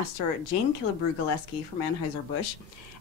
Brewmaster Jane Killebrew-Galeski from Anheuser-Busch.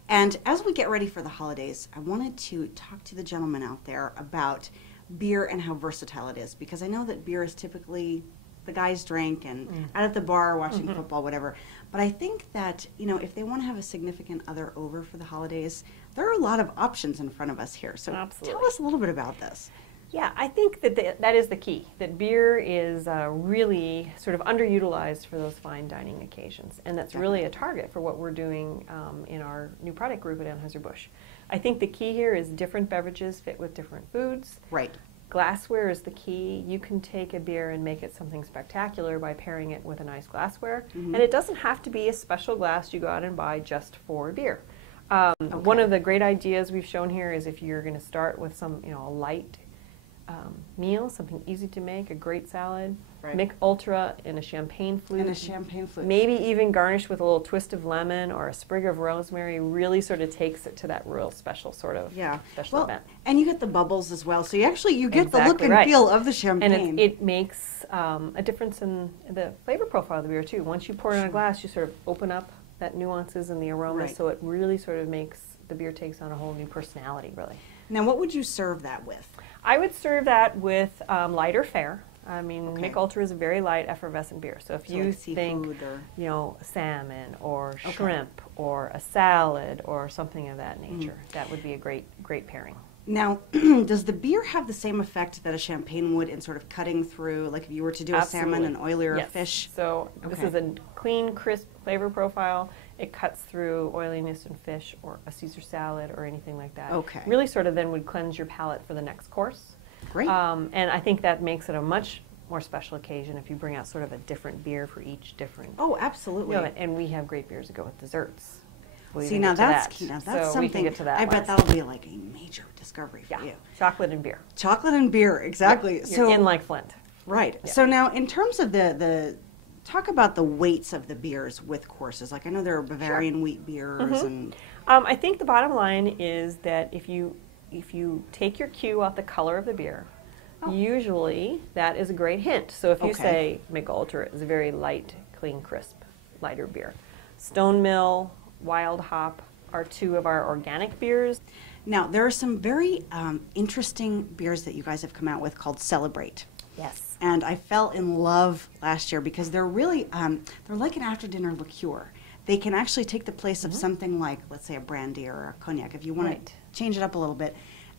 And as we get ready for the holidays, I wanted to talk to the gentlemen out there about beer and how versatile it is, because I know that beer is typically the guy's drink and out at the bar watching football, whatever. But I think that, you know, if they want to have a significant other over for the holidays, there are a lot of options in front of us here. So tell us a little bit about this. Yeah, I think that that is the key, that beer is really sort of underutilized for those fine dining occasions, and that's really a target for what we're doing in our new product group at Anheuser-Busch. I think the key here is different beverages fit with different foods. Right. Glassware is the key. You can take a beer and make it something spectacular by pairing it with a nice glassware, and it doesn't have to be a special glass you go out and buy just for beer. One of the great ideas we've shown here is if you're going to start with some, you know, a light meal, something easy to make, a great salad, Mick Ultra in a champagne flute. Maybe even garnished with a little twist of lemon or a sprig of rosemary, really sort of takes it to that real special sort of special event. And you get the bubbles as well, so you get the look and feel of the champagne. And it makes a difference in the flavor profile of the beer too. Once you pour it in a glass, you sort of open up that nuances and the aroma, so it really sort of makes the beer takes on a whole new personality, really. Now, what would you serve that with? I would serve that with lighter fare. I mean, Mick Ultra is a very light, effervescent beer. So if you like think, or you know, salmon or shrimp or a salad or something of that nature, that would be a great pairing. Now, does the beer have the same effect that a champagne would in sort of cutting through, like if you were to do a salmon, an oilier fish? So this is a clean, crisp flavor profile. It cuts through oiliness in fish or a Caesar salad or anything like that. Really sort of then would cleanse your palate for the next course. Great. And I think that makes it a much more special occasion if you bring out sort of a different beer for each different. Oh, absolutely. You know, and we have great beers to go with desserts. See, now that's something. We can get to that. I bet that'll be like a major discovery for you. Chocolate and beer. Chocolate and beer, exactly. You're in like Flint. Right. Yeah. So now, in terms of the talk about the weights of the beers with courses. Like I know there are Bavarian wheat beers, and I think the bottom line is that if you take your cue off the color of the beer, usually that is a great hint. So if you say Mick Ultra is a very light, clean, crisp, lighter beer. Stone Mill, Wild Hop are two of our organic beers. Now there are some very interesting beers that you guys have come out with called Celebrate. Yes. And I fell in love last year because they're really, they're like an after-dinner liqueur. They can actually take the place of something like, let's say, a brandy or a cognac, if you want to change it up a little bit.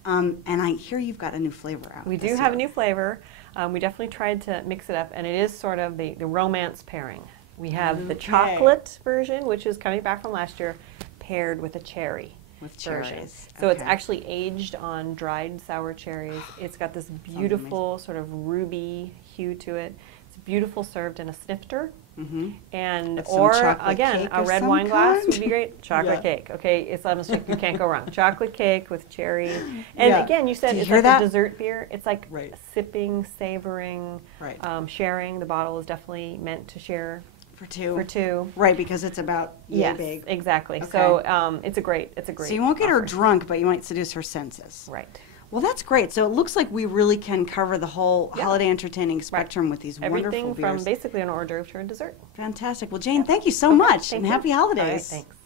And I hear you've got a new flavor out. We do have a new flavor. We definitely tried to mix it up, and it is sort of the romance pairing. We have the chocolate version, which is coming back from last year, paired with a cherry. So it's actually aged on dried sour cherries. It's got this beautiful sort of ruby hue to it. It's beautiful served in a snifter. And or again, a red wine glass would be great. Chocolate cake. Okay, it's almost like you can't go wrong. Chocolate cake with cherry. And again, you said it's like a dessert beer. It's like sipping, savoring, sharing. The bottle is definitely meant to share. For two. Right, because it's about yay big. Exactly. So it's a great. So you won't get her drunk, but you might seduce her senses. Right. Well, that's great. So it looks like we really can cover the whole holiday entertaining spectrum with these wonderful beers. Everything from basically an hors d'oeuvre to a dessert. Fantastic. Well, Jane, thank you so much, and happy holidays. All right, thanks.